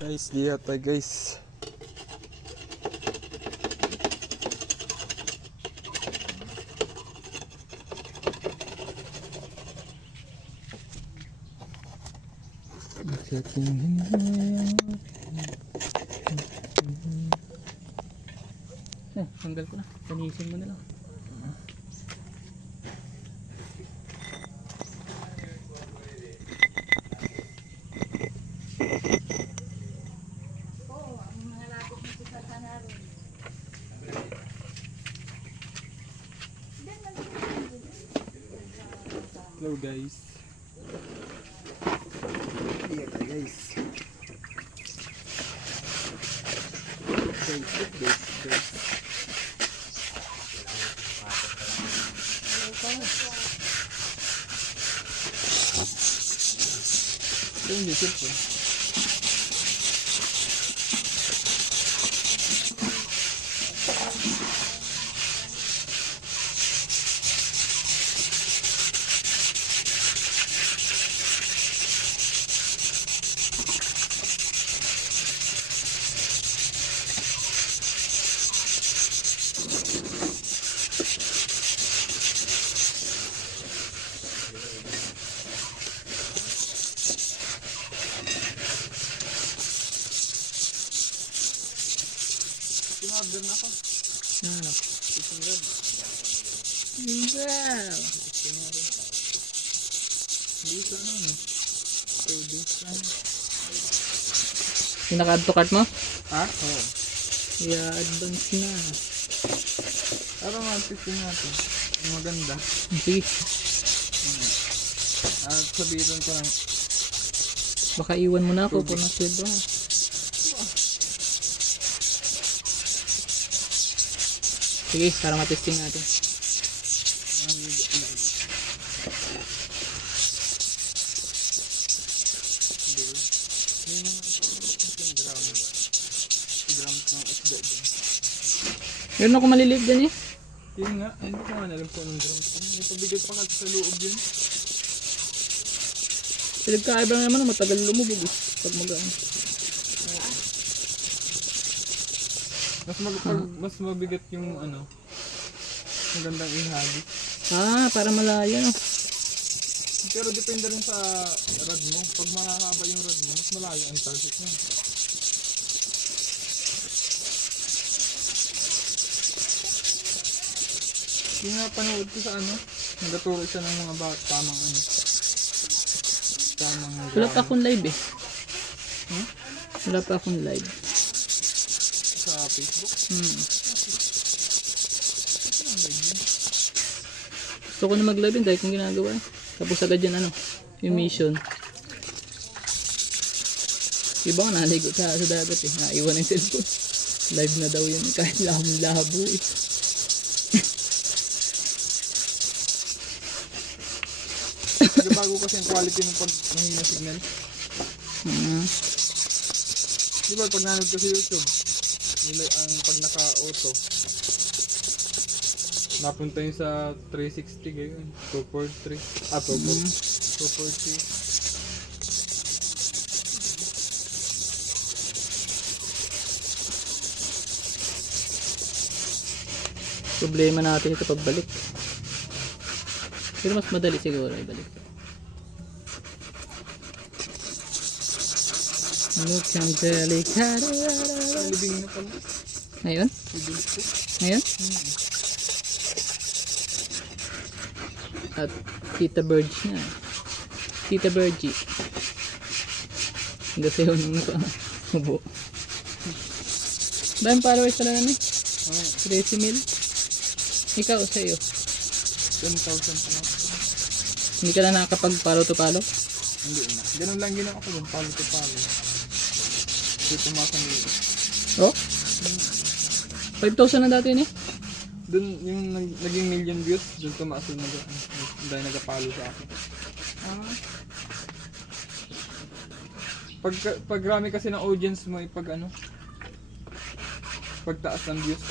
Guys, lihat tayo guys. Tanggal ko na. Panisin mo na lang. Hello guys. Lihat tayo guys. Guys. Ito yung disip ko. Order na ako. Ano? Isang red. Wow! Dito ano? So this lang. Yung naka-add to cart mo? Ha? Oo. Yeah, advance na. Para ma-testing natin. Yung maganda. Sige. At sabihin ko lang. Baka iwan mo na ako kung nasweldo ha. Sige, para matesting natin. Meron ako maliliit dyan eh. Yun nga, hindi ko nga alam kung anong drums. May pabigat pa kasi sa loob yun. Pinagkaiba na naman, matagal lumubog eh. Pag magaan. Mas mabigat yung ano. Magandang ihagis. Ah, para malaya no. Pero depende rin sa rod mo. Pag mahaba yung rod mo, mas malayo ang target mo. Yung napanood ko sa ano, nagaturo siya ng mga tamang ano. Tamang Wala pa akong live eh. Hmm? Wala pa akong live. Sa Facebook. Gusto ko na mag-live yun dahil kung ginagawa eh. Tapos agad yan ano, yung mission. Iba nga naligo sa dagat eh. Naiwan yung cellphone. Live na daw yun kahit labo eh. Bago kasi yung quality ng pag mahina signal. Di ba pag nanood ka sa YouTube, nila ang pag naka-auto, napunta yun sa 360 gayon, 243, 240. Problema natin ito pagbalik. Pero mas madali siguro ibalik. Look ang delicado. Libing na pala. Ngayon? Libing po. Ngayon? At Tita Bird na. Tita Birdie. Hanggang sa'yo nung nakamubo. Dahil followers na lang eh. 13 mil. Ikaw sa'yo. 10,000 pa lang. Hindi ka na nakakapag follow to follow? Hindi na. Ganun lang ginawa ko dun, palo to palo. Dito tumasang yun. Oh? 5,000 na dati yun eh. Dun yung naging million views, dun tumaas yung dahil nagapalo sa akin. Pag rami kasi ng audience mo, pag ano, pagtaas ng views.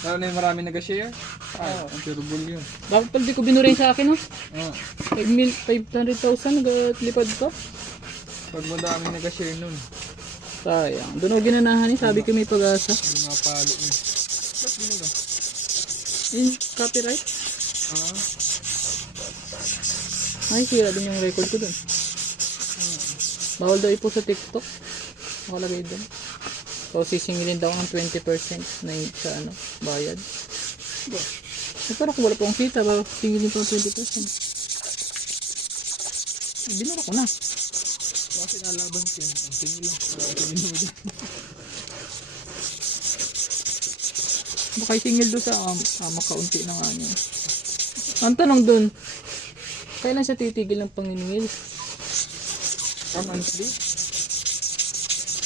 Lalo na yung marami nag-share. Ay, ang terrible yun. Bakit pala di ko binuray sa akin oh? Oh. 500,000 lipad ko. Pag madami nag-share nun, Sayang. Doon ako ginanahan sabi ko may pag-asa. yung mga palo niya. Ba't binila? Yung copyright. Ah, Ay, sira din yung record ko dun. Bawal daw ipo sa TikTok. Nakalagay dun. So, sisingilin daw ng 20% na yun sa ano, bayad. ba? Eh, pero kung wala pong kita, ba, singilin pa ng 20%. Binura ko na. Kasi nalaban siya. Ang tingin lang. Wala ang tingin mo dyan. Baka isingil doon sa makaunti na nga niya. Ang tanong dun, kailan siya titigil ng panginingil? Monthly?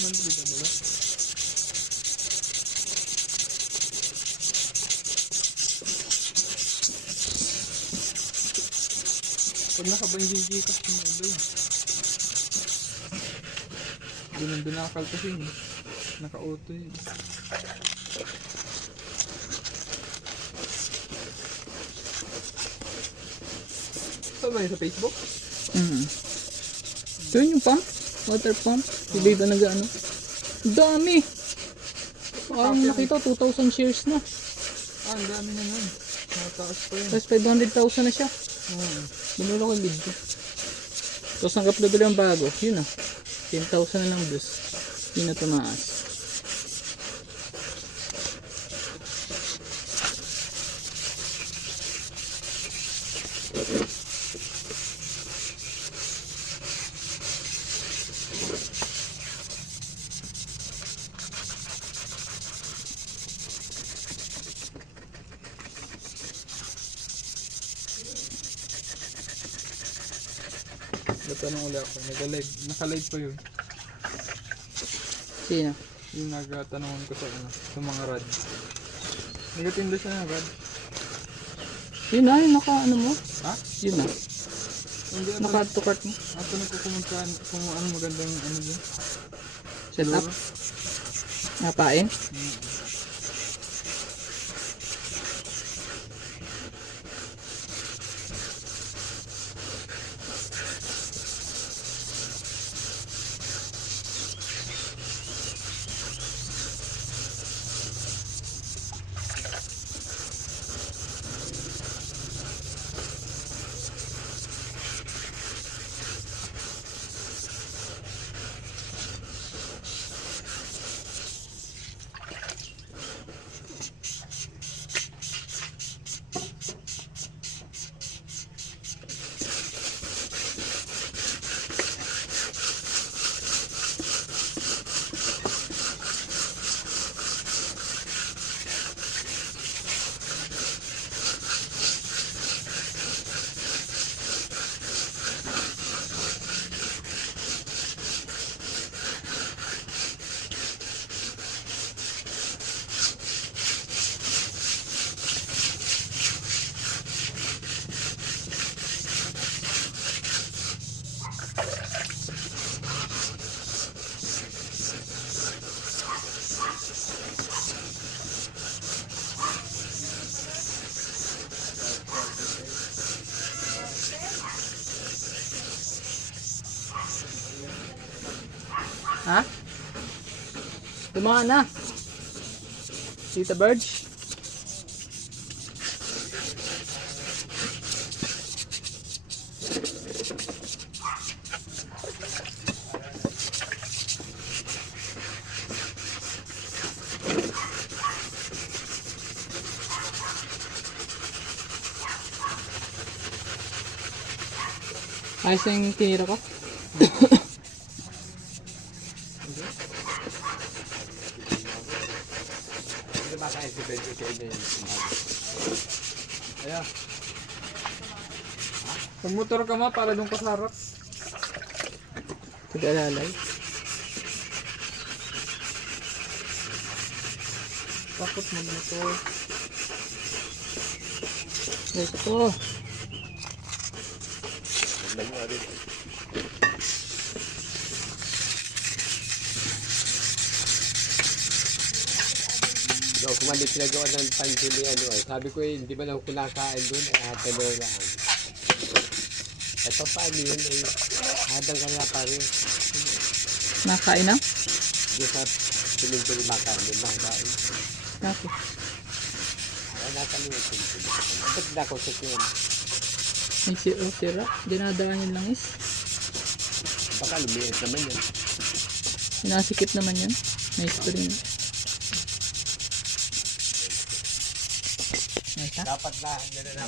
Monthly ba ba? Pag nakabangging Gcash mo iba yun. Doon ang binakal kasi yun. Naka-auto yun. Saan ba yun? Sa Facebook? Doon yung pump, water pump. Iba iba nag-ano. Dami! Parang nakita, 2,000 shares na. Ah, ang dami na nun. Mataas pa yun. Tapos 500,000 na siya. Binula ko yung video. Tapos nag-upload ulit ang bago. Yun na. 10,000 na lang views. Yun na tumaas. Natanong ulit ako. Naka-live. Naka-live pa yun. Sino? Yung nagtanongan ko sa ano, sa mga rad. Nagatinda siya ng rad. Yun na, yung naka ano mo. Ha? Yun na. Hindi ako Naka to cart mo. Ato na ko kung ano magandang ano dyan. Setup. Napain. Ha? Dumaan na. Tita Birch. Ayos na yung tinira ko. Ayan. Pag motor ka ma, para doon ka sa harap. Pag-alalay. Takot mo motor. Ito. So, kumandi pinagawa ng pansili ano eh. Sabi ko hindi ba lang ako kinakain doon, hatabaw lang. Ito paano yun ay hadang ka na pare. Nakain na? Di sa siminto ni makain, makain. Bakit? Ay, nakalimutan ko. Ba't na ako sa tiyan? May sira. Dinadaan yung langis. Baka lumiit naman yan. Sinasikip naman yan. May spring. Nice ha? Dapat na, yan na